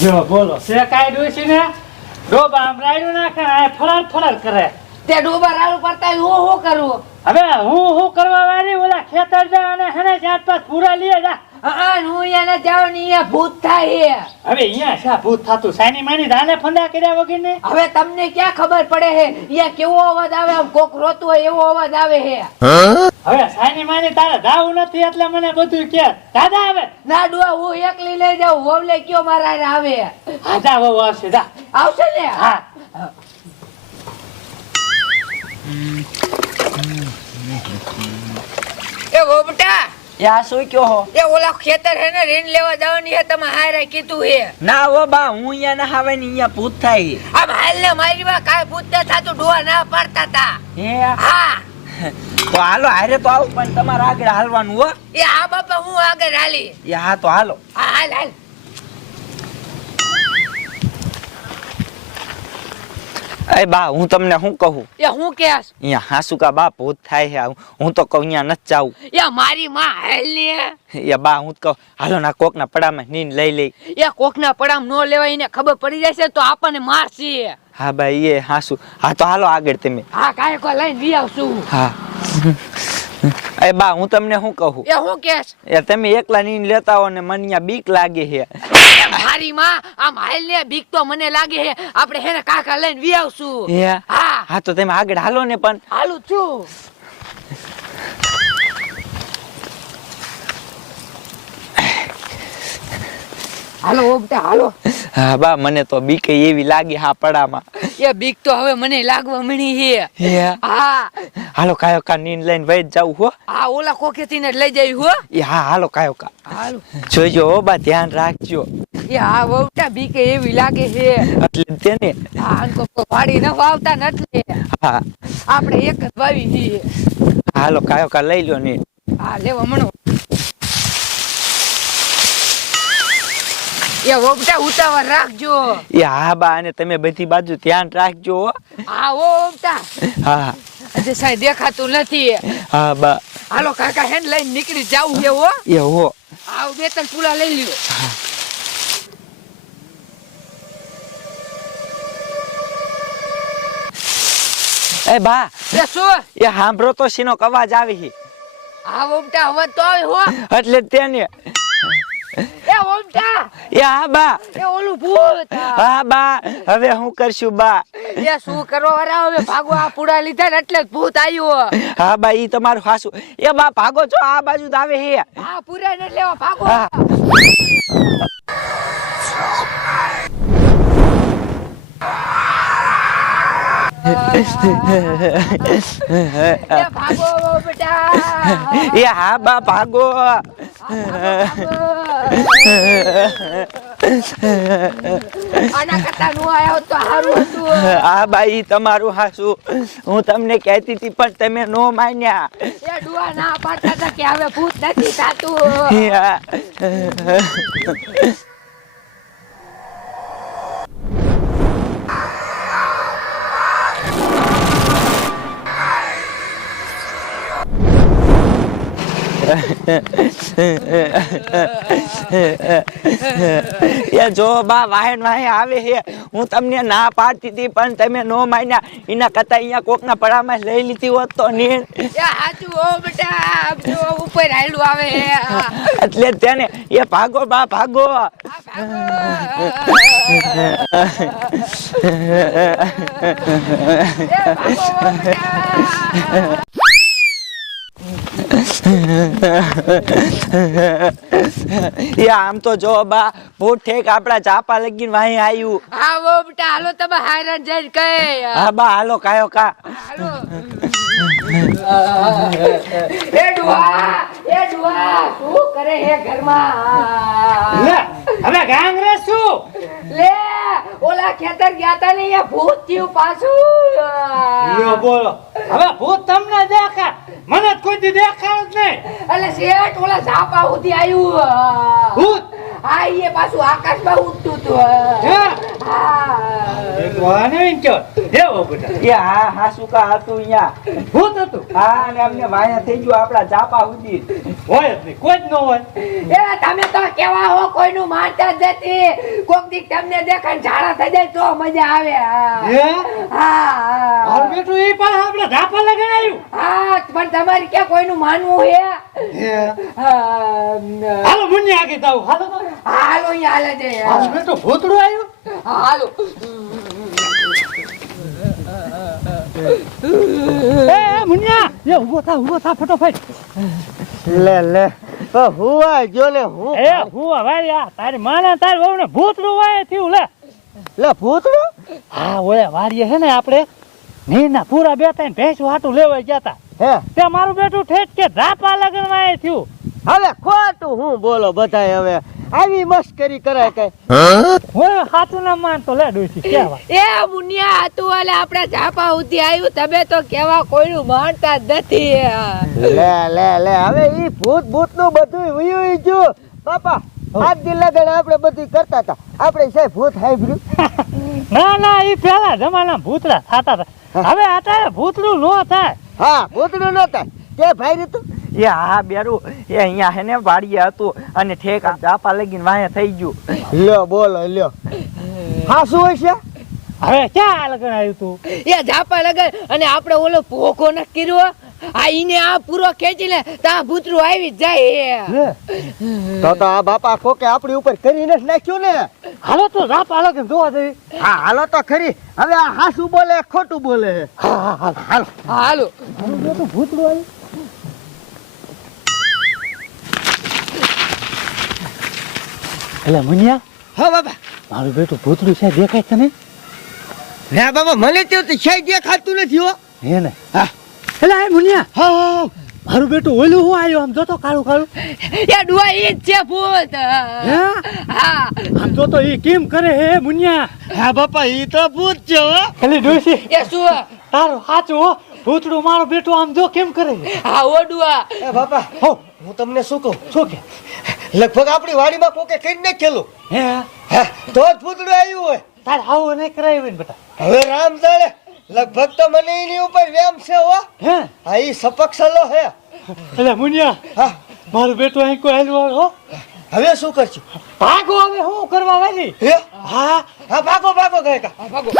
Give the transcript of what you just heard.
જો બોલો. છે કાંઈ ડોસી ને ડોબા ફરાર ફરાર કરે. તે ડોબા રાડું કરતા હું શું કરું? હવે હું હું કરવા વાળી? ઓલા ખેતર જા અને હને ચાર પાંચ પૂરા લઈએ જા. હા હું એને જાવ ને અહીંયા ભૂત થાય હવે અહીંયા શા ભૂત થાતું? સાની માની ધાને ફંદા કર્યા વગર ને હવે તમને ક્યાં ખબર પડે છે અહીંયા કેવો અવાજ આવે? આમ કોક રોતું હોય એવો અવાજ આવે છે હવે સાની માની તારે ધાવું નથી એટલે મને બધું કે દાદા આવે ના ડુઆ હું એકલી લઈ જાઉં. વવલે કયો મારા આવે. હા જા વહુ આવશે જા. આવશે ને? હા. એ વોબટા યા સુઈ કયો હો એ ઓલા ખેતર હે ને રીન લેવા જવાની હે તમે હારે કીધું હે. ના હો બા હું અહીંયા ના આવે ને અહીંયા ભૂત થાય આમ હાલ ને મારી માં કાંઈ પૂછતા થાતું ડોહા ના પાડતા તા. હે હા. તો હાલો હારે તો આવું પણ તમારે આગળ હાલવાનું હો. એ હા બાપા હું આગળ હાલી. એ હા તો હાલો. હા હાલ હાલ. એ બા હું તમને શું કહું? એ હું કે અહીંયા હાસુકા બા ભૂત થાય છે હું તો કહું અહીંયા નથી જાવું એ મારી માં હાલ એ બા હું તો કહું. હાલો ના કોક ના પડામાં નીન લઈ લઈ. એ કોકના પડામ નો લેવાય એને ખબર પડી જશે તો આપણને મારશે. હા ભાઈ એ હાસુ. હા તો હાલો આગળ તમે. હા કાંઈ કો લઈને લઈ આવશું. હા. એ બા હું તમને શું કહું? એ હું કેસ એ તમે એકલા નીન લેતા હો ને મને અહીંયા બીક લાગે છે. મારી માં આમ હાલ ને બીક તો મને લાગે છે. આપણે હેને કાકા લઈને વી આવશું હા. હા તો તમે આગળ હાલો ને પણ. હાલું છું. હાલો ઓબટા હાલો. હા બા મને તો બીક એવી લાગી હા પડામાં. એ બીક તો હવે મને લાગવા મણી હે? હા. હાલો કાયો કા નીન લઈને વહી જ હો. આ ઓલા કોકેથી ને લઈ જઈ હો. એ હા હાલો કાયો કા. હાલો. જોજો હો બા ધ્યાન રાખજો. એ હા વોટા બીક એવી લાગે છે. એટલે તેને હા કો વાડી ન વાવતા નથી. હા. આપણે એક જ વાવી હી હાલો કાયો કા લઈ લ્યો ને હા લેવા મણો. એ ઓમટા ઉતાવળ રાખજો. એ હા બા અને તમે બધી બાજુ ધ્યાન રાખજો હો. હા વહુટા હા. આજે સાહેબ દેખાતું નથી. હા બા. હાલો કાકા હેન લઈને નીકળી જાવ હો એ હો. આવ બે ત્રણ પૂલા લઈ લ્યો. એ બા. એ શું? એ સાંભળો તો સીનો કવાજ આવી છે. આ ઓમટા હવે તો આવે હો. એટલે તેને. ઓમટા. એ હા બા. એ ઓલું ભૂત. હા બા. હવે હું કરશું બા? એ શું કરો વરા હવે? ભાગો આ પૂડા લીધા ને એટલે ભૂત આવ્યો હા બા ઈ તમારું હાસુ. એ બા ભાગો છો આ બાજુ જ આવે હે. આ પૂરા ને લેવા ભાગો. હા. ભાગો બેટા. એ હા બા ભાગો. આના કરતા નો આવ્યો તો સારું હતું. હા બા તમારું હાસુ. હું તમને કહેતી હતી પણ તમે નો માન્યા. એ ડુઆ ના પાડતા હતા કે હવે ભૂત નથી થાતું. એ જો બા વાહન વાહે આવે છે. હું તમને ના પાડતી હતી પણ તમે નો માન્યા. એના કરતા અહીંયા કોકના પડામાં લઈ લીધી હોત તો ને સાચું હો બેટા જો ઉપર હાયલું આવે એટલે તેને એ ભાગો બા ભાગો. ભાગો. એ આમ તો જો બા ભૂત ઠેક આપડા ચાપા લગીન વાહી આવ્યું હા વો બેટા હાલો તમે હારણ જઈ કહે હા બા હાલો કાયો કા. હાલો. એ ડુઆ એ ડુઆ શું કરે હે ઘરમાં? લે હવે ગાંગરે શું? લે ઓલા ખેતર ગયા તા ને એ ભૂત થયું પાછું. લ્યો બોલો. હવે ભૂત તમને દેખા મને કોઈ દી દેખાય જ નહીં. એટલે શેઠ ઓલા સાપા સુધી આવ્યું ભૂત હા? એ પાછું આકાશમાં ઉડતું હતું હે. નહીં કયો? એવો બેટા એ હા હા શું કા હતું અહીંયા? ભૂત હતું? હા અને અમને વાયા થઈ ગયું આપણા ચાપા સુધી. હોય જ નહીં કોઈ જ ન હોય. એ તમે તો કેવા હો કોઈનું માનતા જ નથી. કોક દી તમને દેખાય ઝાડા થઈ જાય તો મજા આવે. હે. હા? બેટું એ પણ આપણે ધાપા લગાડ્યું. હા પણ તમારે ક્યાં કોઈનું માનવું હે? હે? હા, હાલો મુન્ની આગળ જાવ હાલો. હાલો અહીંયા હાલે છે. હાલો બેટું ભૂતડું આવ્યું? હાલો. એ મુન્યા! એ ઊભો થા ઊભો થા ફટોફટ. લે લે. તો હુવા જો લે હું એ હું હવે યા તારી માને તારી વહુને ભૂતડું વાય થયું લે. લે ભૂતડું? હા ઓલે વાડીએ છે ને આપણે નીરના પૂરા બે ત્રણ ભેંસું હાટું લેવા ગયા તા. હે? તે મારું બેટું ઠેઠ કે ધાપા લગન વાય થયું. હવે ખોટું હું બોલો બધાય હવે. આવી મસ્કરી કરાય કઈ હું? સાચું ના માનતો લે ડોસી કેવા? એ મુનિયા હતું એટલે આપણે ઝાપા ઉધી આવ્યું તમે તો કેવા કોઈનું માનતા જ નથી લે લે લે હવે ઈ ભૂત ભૂતનું બધું વયું જો બાપા આજ દી લગણ આપણે બધું કરતા હતા. આપણે સાહેબ ભૂત હાઈબ્યું ના ના એ પેલા જમાના ભૂતડા થતા હતા. હવે અત્યારે ભૂતડું નો થાય. હા ભૂતડું ન થાય. કે ભાઈ રીતું એ હા બેરું એ અહીંયા હે ને વાડીએ હતું અને ઠેક ચાપા લગીને વાયા થઈ ગયું. લ્યો બોલો લ્યો. હા શું હોય છે? હવે ક્યાં લગન આવ્યું તું? એ ઝાપા લગન અને આપણે ઓલો પોકો ન કર્યો? આ ઈને આ પૂરો ખેંચી લે તા ભૂતરું આવી જ જાય તો તો આ બાપા કોકે આપણી ઉપર કરીને જ નાખ્યું ને? હાલો તો ધાપા લગન જોવા જઈએ. હા હાલો તો ખરી. હવે આ હાસું બોલે ખોટું બોલે. હાલો હાલો. બેટું આવ્યું. એટલે મુનિયા હા બાબા. મારું બેટું ભૂતડું છે દેખાય તને ના? બાબા મને તો છે દેખાતું નથી હો. હે ને? હા. એટલે હે મુનિયા હા હા મારું બેટું ઓલું હું આવ્યો? આમ જોતો કાળું કાળું? એ ડુઆ ઈ જ છે ભૂત. હા? આમ જોતો એ કેમ કરે હે મુનિયા? હા બાપા ઈ તો ભૂત છે હો. એટલે ડોસી એ શું તારું સાચું હો? ભૂતડું મારો બેટું આમ જો કેમ કરે હા ઓ ડુઆ એ બાપા હો હું તમને શું કહું? શું કે? લગભગ આપણી વાડીમાં કોકે કરીને ખેલું હે? હે તો જ ભૂતડું આવ્યું હોય. તારે આવું નહીં કરાયું ને બેટા. હવે રામ જાણે લગભગ તો મને એની ઉપર વેમ છે હો. હે? હા ઈ સપક સલો હે. એટલે મુનિયા હા. મારું બેટું અહીં કોઈ આવ્યું હો? હવે શું કરશું? ભાગો હવે હું કરવા વાલી? હે? હા? હા ભાગો ભાગો ગયા ભાગો.